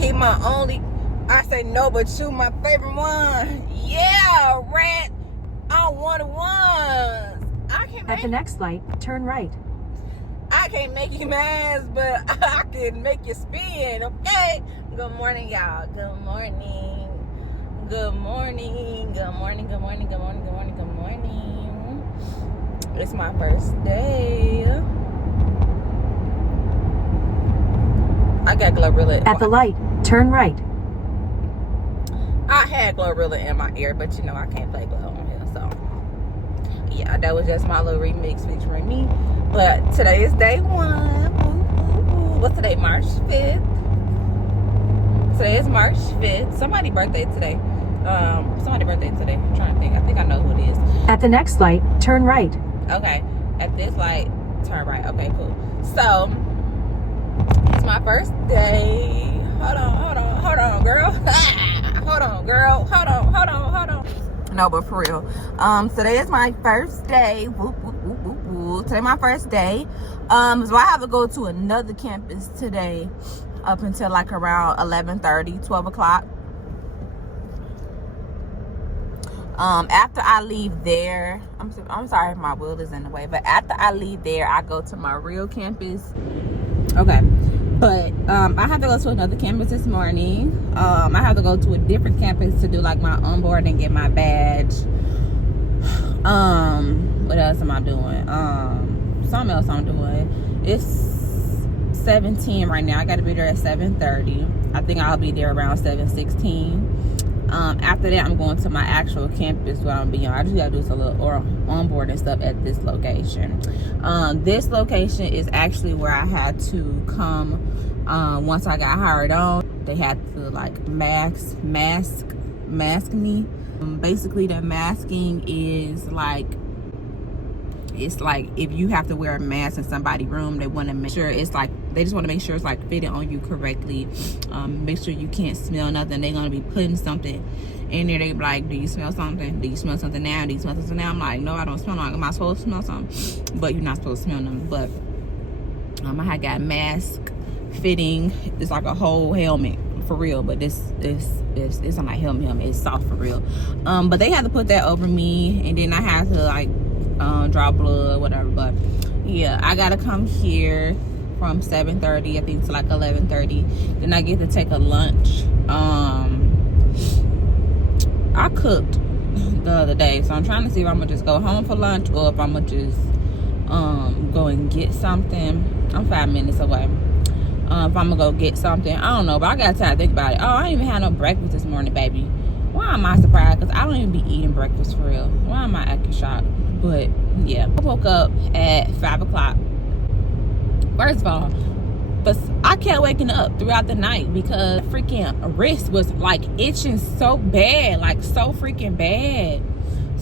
He my only, I say no, but you my favorite one. Yeah, red on one of ones. At the next light, turn right. I can't make you mad, but I can make you spin, okay? Good morning, y'all. Good morning. Good morning. Good morning. Good morning. Good morning. Good morning. Good morning. It's my first day. I got Glorilla. At the light, turn right. I had Glorilla in my ear, but you know I can't play Glow on here, so yeah, that was just my little remix featuring me. But today is day one. What's today? March 5th. Today is March 5th. Somebody's birthday today. Somebody's birthday today. I'm trying to think. I think I know who it is. At the next light, turn right. Okay. At this light, turn right. Okay, cool. So it's my first day. Hold on, girl. Hold on, girl. Hold on. No, but for real. Today is my first day. Whoop, whoop, whoop, whoop, whoop. Today my first day. So I have to go to another campus today up until like around 11:30, 12 o'clock. After I leave there, I'm sorry if my wheel is in the way, but after I leave there, I go to my real campus. Okay. But I have to go to another campus this morning. I have to go to a different campus to do like my onboard and get my badge. What else am I doing? Something else I'm doing. It's 7:10 right now. I got to be there at 7:30. I think I'll be there around 7:16. After that, I'm going to my actual campus where I'm be on. I just got to do some little onboard and stuff at this location. This location is actually where I had to come once I got hired on. They had to like mask me. Basically, the masking is like, it's like if you have to wear a mask in somebody's room, they want to make sure it's like, they just want to make sure it's like fitted on you correctly. Make sure you can't smell nothing. They're going to be putting something in there. They be like, do you smell something? Do you smell something now? Do you smell something now? I'm like, no, I don't smell nothing. Am I supposed to smell something? But you're not supposed to smell them. But I had got mask fitting. It's like a whole helmet for real, but it's not like helmet. It's soft for real. But they had to put that over me, and then I had to like draw blood, whatever. But yeah, I gotta come here from 7:30 I think to like 11:30. Then I get to take a lunch. I cooked the other day, so I'm trying to see if I'm gonna just go home for lunch or if I'm gonna just go and get something. I'm 5 minutes away. If I'm gonna go get something, I don't know, but I got time to think about it. Oh, I didn't even have no breakfast this morning, baby. Why am I surprised? Because I don't even be eating breakfast for real. Why am I acting shocked? But yeah, I woke up at 5 o'clock. First of all, but I kept waking up throughout the night because freaking wrist was like itching so bad, like so freaking bad,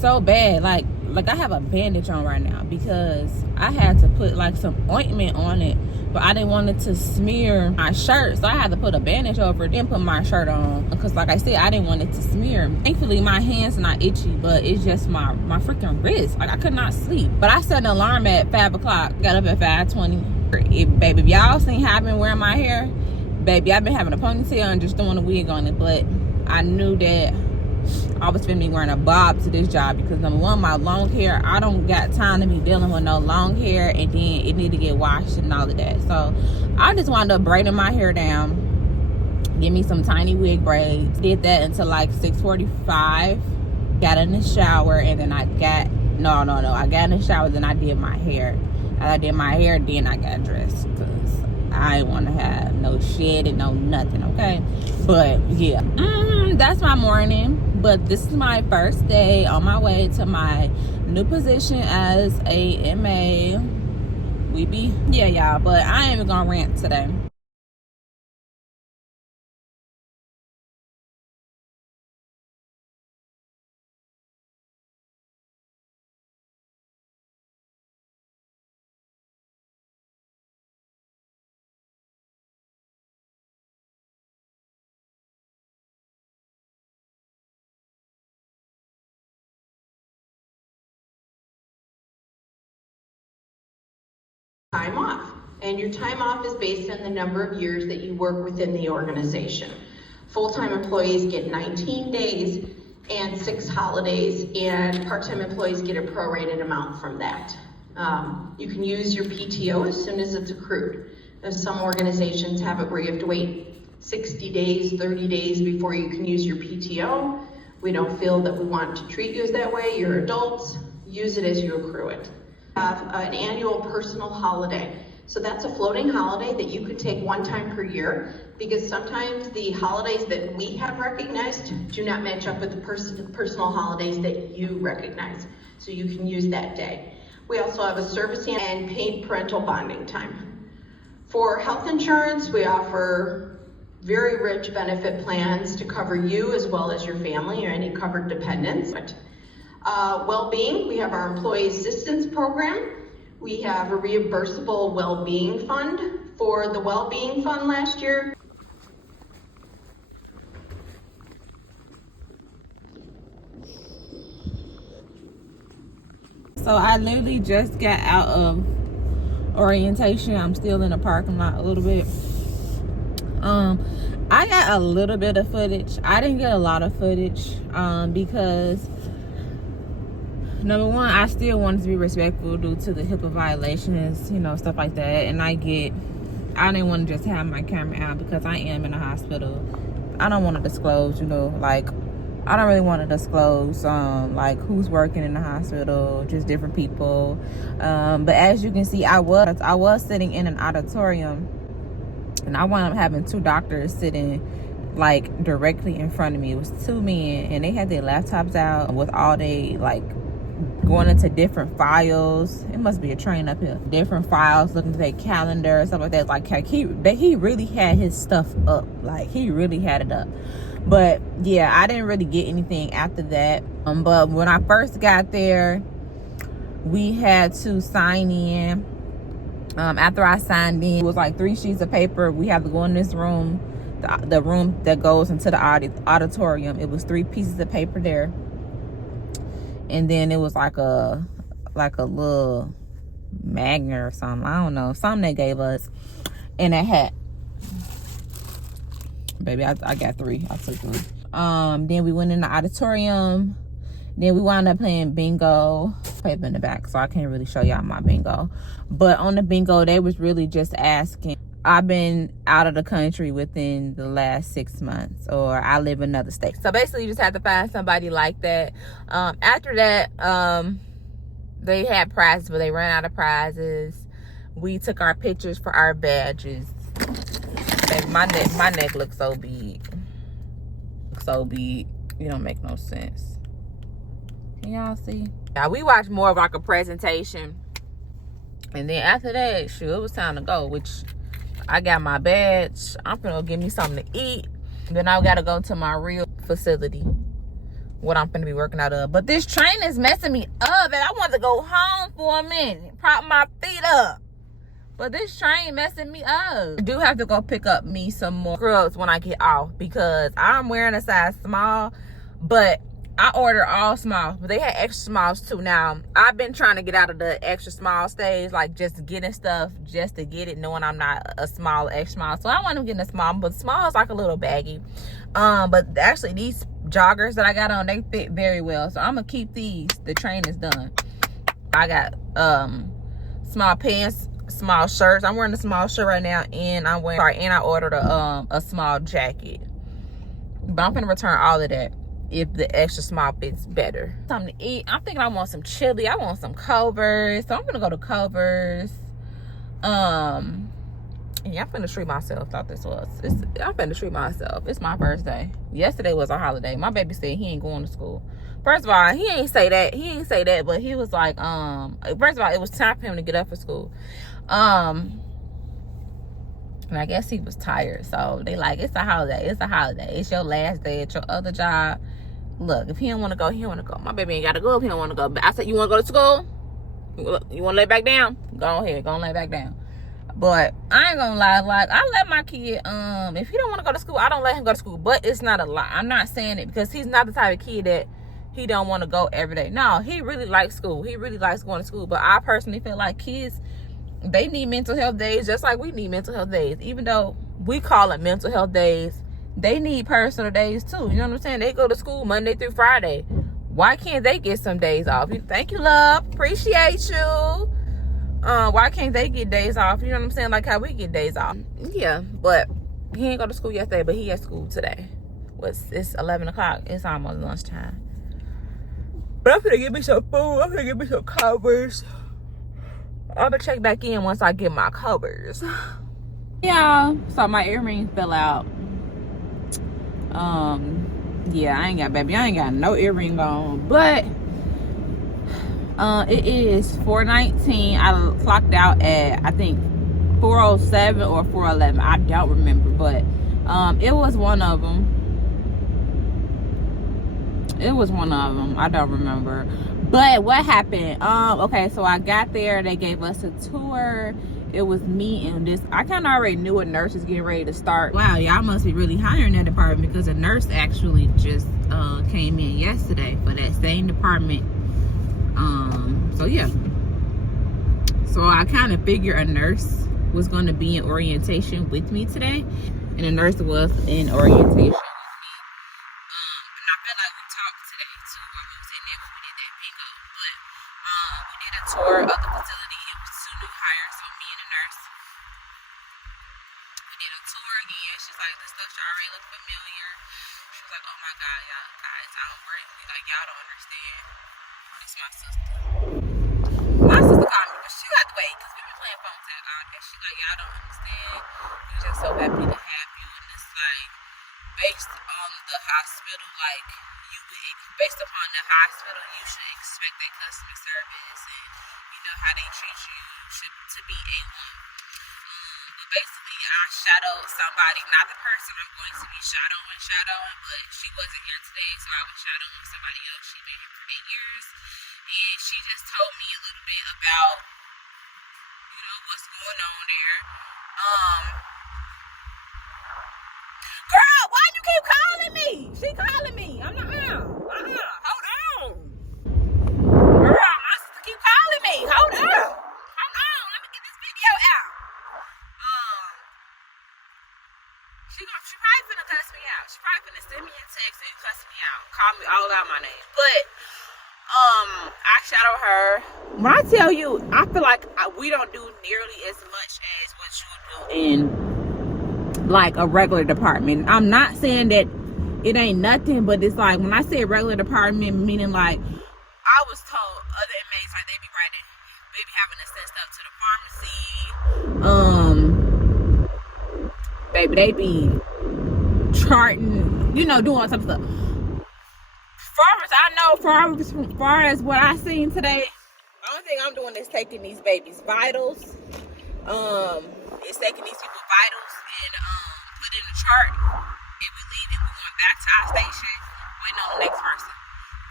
so bad. Like I have a bandage on right now because I had to put like some ointment on it, but I didn't want it to smear my shirt, so I had to put a bandage over it, then put my shirt on because, like I said, I didn't want it to smear. Thankfully, my hands are not itchy, but it's just my freaking wrist. Like I could not sleep. But I set an alarm at 5 o'clock. Got up at 5:20. Baby, if y'all seen how I've been wearing my hair, baby, I've been having a ponytail and just throwing a wig on it. But I knew that I was finna be wearing a bob to this job because number one, my long hair, I don't got time to be dealing with no long hair, and then it need to get washed and all of that. So I just wound up braiding my hair down, give me some tiny wig braids, did that until like 6:45, got in the shower, and then I got in the shower, then I did my hair. I did my hair, then I got dressed because I didn't want to have no shit and no nothing, okay? But yeah, that's my morning. But this is my first day on my way to my new position as a MA. Yeah, y'all, but I ain't even gonna rant today. Time off. And your time off is based on the number of years that you work within the organization. Full-time employees get 19 days and 6 holidays, and part-time employees get a prorated amount from that. You can use your PTO as soon as it's accrued. Some organizations have it where you have to wait 60 days, 30 days before you can use your PTO. We don't feel that we want to treat you as that way. You're adults, use it as you accrue it. Have an annual personal holiday. So that's a floating holiday that you could take one time per year, because sometimes the holidays that we have recognized do not match up with the personal holidays that you recognize. So you can use that day. We also have a service and paid parental bonding time. For health insurance, we offer very rich benefit plans to cover you as well as your family or any covered dependents. Well-being, we have our employee assistance program. We have a reimbursable well-being fund. For the well-being fund last year, so I literally just got out of orientation. I'm still in the parking lot a little bit. I got a little bit of footage. I didn't get a lot of footage because number one, I still wanted to be respectful due to the HIPAA violations, you know, stuff like that. And I didn't want to just have my camera out because I am in a hospital. I don't want to disclose, you know, like, I don't really want to disclose, like, who's working in the hospital, just different people. But as you can see, I was sitting in an auditorium, and I wound up having 2 doctors sitting, like, directly in front of me. It was 2 men, and they had their laptops out with all they, like, going into different files. It must be a train up here. Different files, looking at their calendar, stuff like that. Like, he really had his stuff up. Like, he really had it up. But yeah, I didn't really get anything after that. But when I first got there, we had to sign in. After I signed in, it was like 3 sheets of paper. We had to go in this room, the room that goes into the auditorium. It was 3 pieces of paper there. And then it was like a little magnet or something. I don't know. Something they gave us. And a hat. Baby, I got 3. I took 3. Then we went in the auditorium. Then we wound up playing bingo. Paper in the back, so I can't really show y'all my bingo. But on the bingo, they was really just asking, I've been out of the country within the last 6 months, or I live in another state. So basically, you just have to find somebody like that. After that, they had prizes, but they ran out of prizes. We took our pictures for our badges. Baby, my neck looks so big. So big. It don't make no sense. Can y'all see? Now, we watched more of like a presentation. And then after that, shoot, it was time to go, which I got my badge. I'm gonna get me something to eat. Then I gotta go to my real facility, what I'm gonna be working out of. But this train is messing me up, and I want to go home for a minute, prop my feet up. But this train messing me up. I do have to go pick up me some more scrubs when I get off, because I'm wearing a size small, but I ordered all smalls, but they had extra smalls too. Now, I've been trying to get out of the extra small stage, like just getting stuff just to get it, knowing I'm not a small, extra small. So I want to get a small, but small is like a little baggy. But actually, these joggers that I got on, they fit very well. So I'm going to keep these. The train is done. I got small pants, small shirts. I'm wearing a small shirt right now, and I ordered a small jacket. But I'm going to return all of that if the extra small fits better. Something to eat. I'm thinking I want some chili. I want some Culver's. So I'm gonna go to Culver's. Yeah, I'm finna treat myself. I'm finna treat myself. It's my first day. Yesterday was a holiday. My baby said he ain't going to school. First of all, he ain't say that, but he was like, first of all, it was time for him to get up for school. And I guess he was tired. So they like, it's a holiday. It's a holiday. It's your last day at your other job. Look, if he don't want to go, he don't want to go. My baby ain't got to go if he don't want to go. But I said, you want to go to school? You want to lay back down? Go ahead. Go and lay back down. But I ain't going to lie. Like, I let my kid, if he don't want to go to school, I don't let him go to school. But it's not a lie. I'm not saying it because he's not the type of kid that he don't want to go every day. No, he really likes school. He really likes going to school. But I personally feel like kids they need mental health days just like we need mental health days. Even though we call it mental health days, they need personal days too. You know what I'm saying? They go to school Monday through Friday. Why can't they get some days off? Thank you, love. Appreciate you. Why can't they get days off? You know what I'm saying? Like how we get days off. Yeah, but he ain't go to school yesterday, but he at school today. It's 11 o'clock. It's almost lunchtime. But I'm gonna get me some food. I'm gonna get me some covers. I'm gonna check back in once I get my covers. Yeah, so my earrings fell out. Yeah, I ain't got no earring on, but it is 4:19. I clocked out at I think 4:07 or 4:11. I don't remember, but it was one of them. I don't remember. But what happened? Okay, so I got there. They gave us a tour. It was me and this. I kind of already knew a nurse was getting ready to start. Wow, y'all must be really hiring that department because a nurse actually just came in yesterday for that same department. So yeah. So I kind of figured a nurse was going to be in orientation with me today, and the nurse was in orientation. Tour of the facility. It was 2 new hires, so me and the nurse. We did a tour again. She's like, this stuff already look familiar. She was like, oh my god, y'all guys, I don't worry. Like, y'all don't understand. It's my sister. My sister called me, but she got to wait because we been playing phone tag all day. She like, y'all don't understand. We're just so happy to have you. And it's like, based on the hospital, like, based upon the hospital, you should expect that customer service and how they treat you to be A1. But basically, I shadowed somebody, not the person I'm going to be shadowing, but she wasn't here today, so I was shadowing somebody else. She's been here for 8 years, and she just told me a little bit about, what's going on there. Girl, why you keep calling me? She calling me. I'm not. Hold on. Girl, my sister keep calling me. Hold on. Let me get this video out. She probably finna cuss me out. She probably finna send me a text and cuss me out. Call me all out my name. But I shadow her. When I tell you, I feel like we don't do nearly as much as what you do in like a regular department. I'm not saying that it ain't nothing, but it's like when I say regular department, meaning like I was told other inmates like they be having to send stuff to the pharmacy. Baby, they be charting, doing some stuff. Far as what I seen today, the only thing I'm doing is taking these babies' vitals. It's taking these people's vitals and put in the chart, and we leave it. We're going back to our station, waiting on the next person.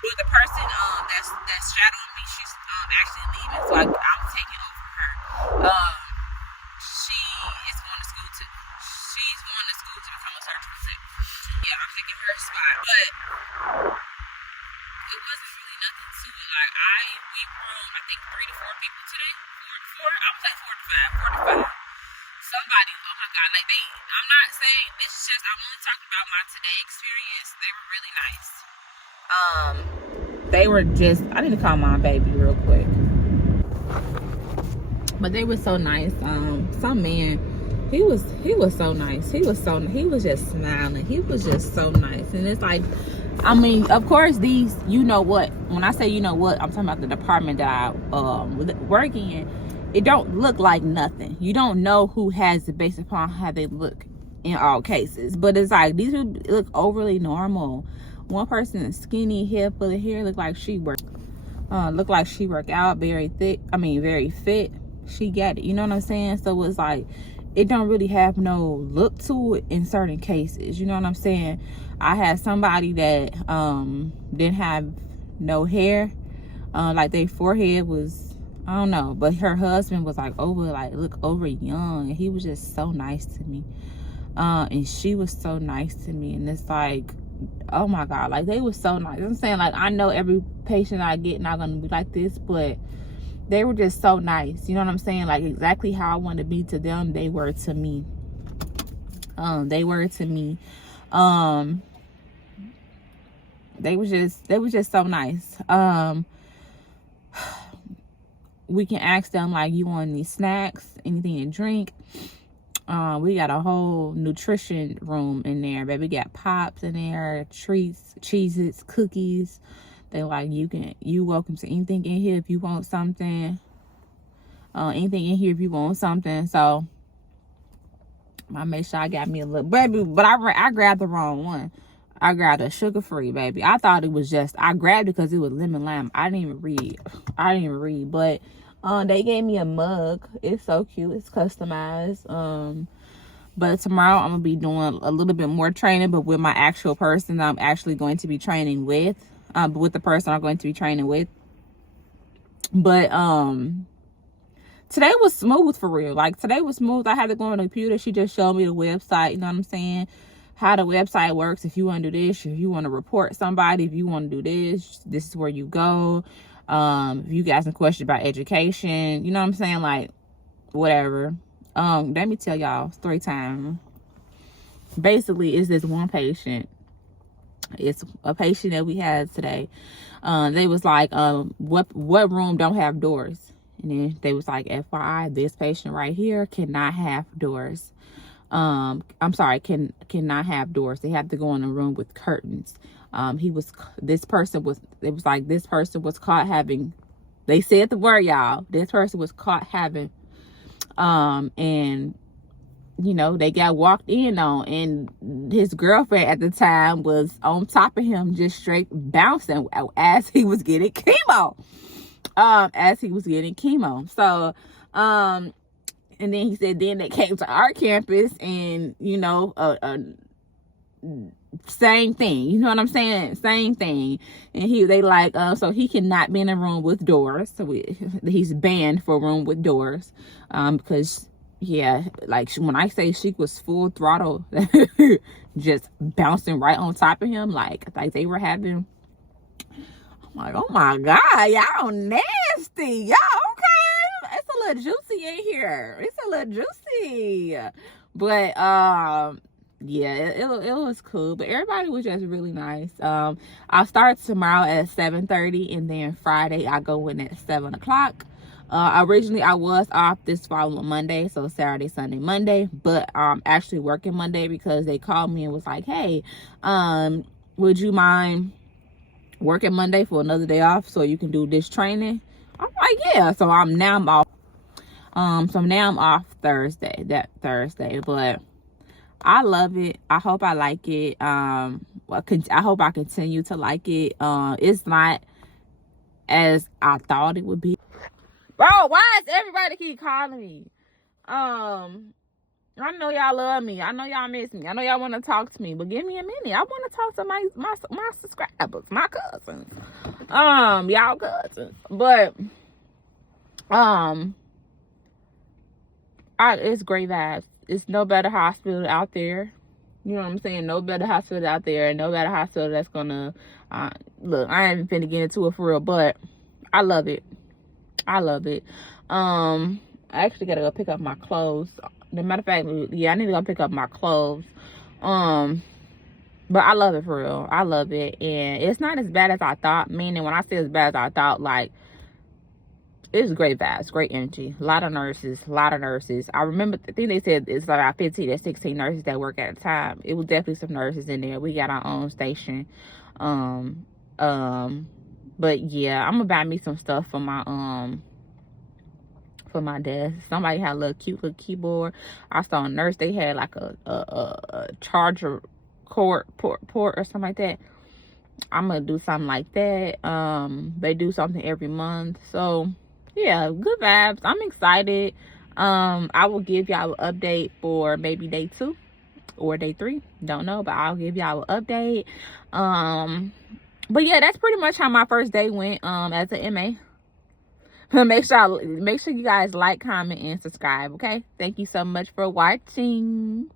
But the person that's shadowing me, she's actually leaving, so I'm taking over her. She's going to school to become a surgical tech. Yeah, I'm taking her spot, but it wasn't really nothing to it. Like we roomed, I think 3 to 4 people today. 4 to 4. I was like 4 to 5. 4 to 5. Somebody, oh my god, like I'm not saying this is just, I'm only talking about my today experience. They were really nice. They were just, I need to call my baby real quick. But they were so nice. Some man, he was so nice. He was just smiling. He was just so nice. And it's like, I mean, of course these, when I say I'm talking about the department that I work in. It don't look like nothing. You don't know who has it based upon how they look in all cases. But it's like, these people look overly normal. One person is skinny, hair full of hair, look like she work out, very fit. She got it. You know what I'm saying? So it's like, it don't really have no look to it in certain cases. You know what I'm saying? I had somebody that didn't have no hair. Like their forehead was, I don't know, but her husband was look over young, and he was just so nice to me. And she was so nice to me, and it's like, oh my god, like they were so nice. I'm saying, like, I know every patient I get not gonna be like this, but they were just so nice. You know what I'm saying? Like exactly how I want to be to them, they were to me. They were to me. They was just so nice. We can ask them like, you want any snacks, anything to drink? We got a whole nutrition room in there, baby. We got pops in there, treats, cheeses, cookies. They like, you welcome to anything in here if you want something. Anything in here if you want something. So I made sure I got me a little, baby, but I grabbed the wrong one. I grabbed a sugar-free, baby. I thought it was just, I grabbed it because it was lemon lime. I didn't even read. But they gave me a mug. It's so cute. It's customized. But tomorrow I'm going to be doing a little bit more training, but with my actual person I'm actually going to be training with. With the person I'm going to be training with. But today was smooth for real. Like, today was smooth. I had to go on the computer. She just showed me the website, you know what I'm saying? How the website works. If you want to do this, if you want to report somebody, if you want to do this, this is where you go. If you got some questions about education, you know what I'm saying? Like, whatever. Let me tell y'all story time. Basically, it's this one patient. It's a patient that we had today. They was like, what room don't have doors? And then they was like, FYI, this patient right here cannot have doors. I'm sorry, cannot have doors. They have to go in a room with curtains. This person was caught having, they said the word, y'all. This person was caught having, and you know, they got walked in on, and his girlfriend at the time was on top of him, just straight bouncing as he was getting chemo. So, and then he said, then they came to our campus and, you know, same thing. You know what I'm saying? Same thing. And they like, so he cannot be in a room with doors. So he's banned for a room with doors. Because, yeah, like when I say she was full throttle, just bouncing right on top of him, like they were having, I'm like, oh my God, y'all nasty. Y'all okay? It's a little juicy in here. It's a little juicy. But yeah, it was cool. But everybody was just really nice. I'll start tomorrow at 7:30, and then Friday I go in at 7 o'clock. Originally I was off this following Monday, so Saturday, Sunday, Monday, but actually working Monday because they called me and was like, hey, would you mind working Monday for another day off so you can do this training? I'm like, yeah. So now I'm off. So now I'm off that Thursday, but I love it. I hope I like it. I hope I continue to like it. It's not as I thought it would be. Bro, why does everybody keep calling me? I know y'all love me. I know y'all miss me. I know y'all want to talk to me, but give me a minute. I want to talk to my subscribers, my cousins, y'all cousins. But it's great vibes. It's no better hospital out there. You know what I'm saying? No better hospital out there. No better hospital that's gonna look. I ain't finna get into it for real, but I love it. I love it. I actually gotta go pick up my clothes. As a matter of fact, yeah, I need to go pick up my clothes. But I love it for real. I love it. And it's not as bad as I thought. Meaning, when I say as bad as I thought, like, it's great vibes, great energy. A lot of nurses. I remember, I think they said it's about 15 to 16 nurses that work at a time. It was definitely some nurses in there. We got our own station. But yeah, I'm gonna buy me some stuff for my desk. Somebody had a cute little keyboard. I saw a nurse, they had like a charger cord port or something like that. I'm gonna do something like that. They do something every month. So yeah, good vibes. I'm excited. I will give y'all an update for maybe day 2 or day 3. Don't know, but I'll give y'all an update. But yeah, that's pretty much how my first day went as an MA. Make sure you guys like, comment, and subscribe, okay? Thank you so much for watching.